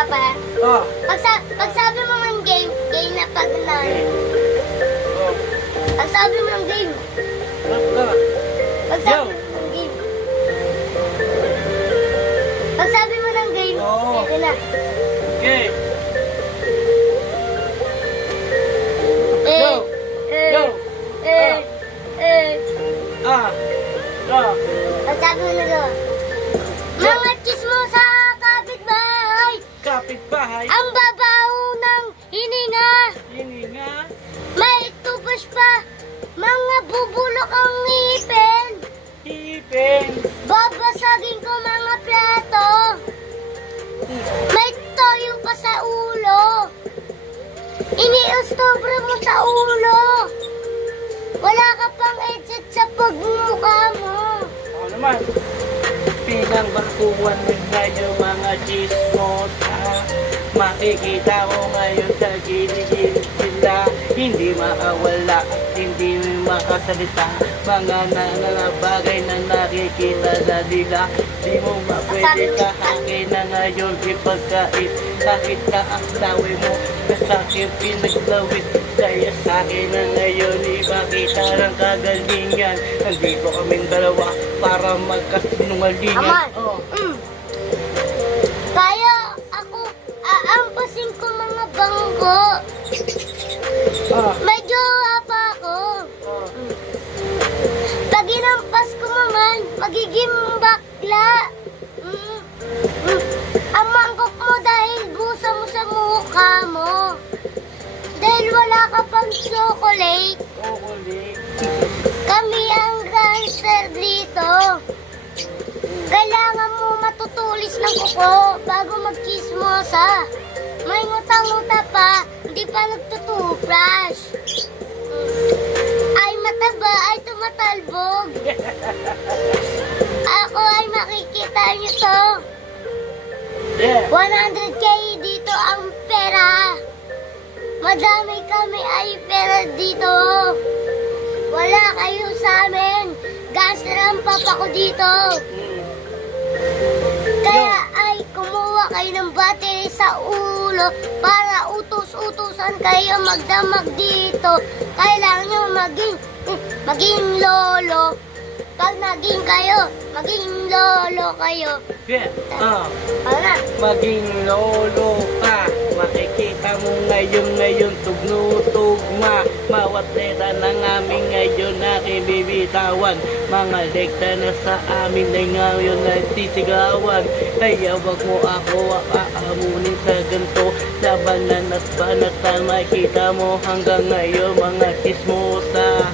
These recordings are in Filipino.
Papa, Oh. pag sabi mo ng game, game na pag na. Oh. Pag sabi mo ng game, Rap ka. pag sabi mo ng game. Pag sabi mo ng game, Oo. game na. Okay. Eh, Go. Go. eh. Ah. Ah. Pag sabi mo na go. Mga chismosa kapitbahay, Kapitbahay. ang babaw ng hininga. Hininga. May tubos pa, mga bubulok ang ngipin. Ipin. Babasagin ko mga plato. May toyo pa sa ulo. Iniustobra mo sa ulo. Wala ka pang edget sa pagmumukha mo. Ako naman. Pinangbakuan din ngayon mga chismosa. Makikita ko ngayon sa gilid-gilid sila. Hindi makawala, hindi makasalita. Mga bagay na nakikita na nila. Di mo mapwede sa akin na ngayon ipagkait. Kahit na ang sawi mo na sa'kin pinaglawit. Kaya sa'kin na ngayon ipakita ng kagalingan. Nandito kaming dalawa para magkasinungalingan. Aman. Oh. Kaya ako, aampasin ko mga bangko. Ah. May jowa pa ako. Ah. Pag inampas ko naman, magiging bakla. Ang mangkok mo dahil busa mo sa mukha mo. Dahil wala ka pang chocolate. Chocolate. Kami ang gangster dito. Kailangan mo matutulis ng kuko bago magchismosa. May ngutang-nguta pa, hindi pa nagtutubrush. Ay mataba, ay tumatalbog. Ako ay makikita niyo to. Yeah. 100k dito ang pera. Madami kami ay pera dito. Wala kayo sa amin. Gangster ang papa ko dito. Kaya ay kumuha kayo ng battery sa ulo para utos-utusan kayo magdamag dito. Kailangan nyo maging lolo. Pag naging kayo, maging lolo kayo. Yeah. Ah. Para. Maging lolo ka. Makikita mo ngayon tugno-tugma. Mawat neta ng amin ngayon nakibibitawan. Mga lekta na sa amin ay ngayon nagsisigawan. Kaya wag mo ako aamunin sa ganito. Labanan at banatan makikita mo hanggang ngayon mga chismosa.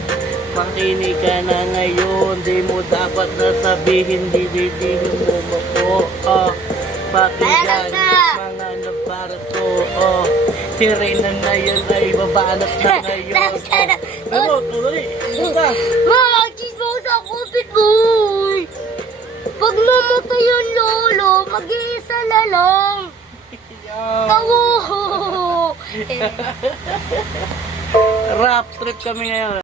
Makinig ka na ngayon, di mo dapat nasabihin, dididihin mo ako. Pakinggan mga nabarato. Si Reyna na yun ay babanat na ngayon. Ano, tuloy. Basta. Mga chismosa kupit boy. Pag mamatay yung lolo, mag-iisa na lang. Tawo. Rap trip kami ngayon.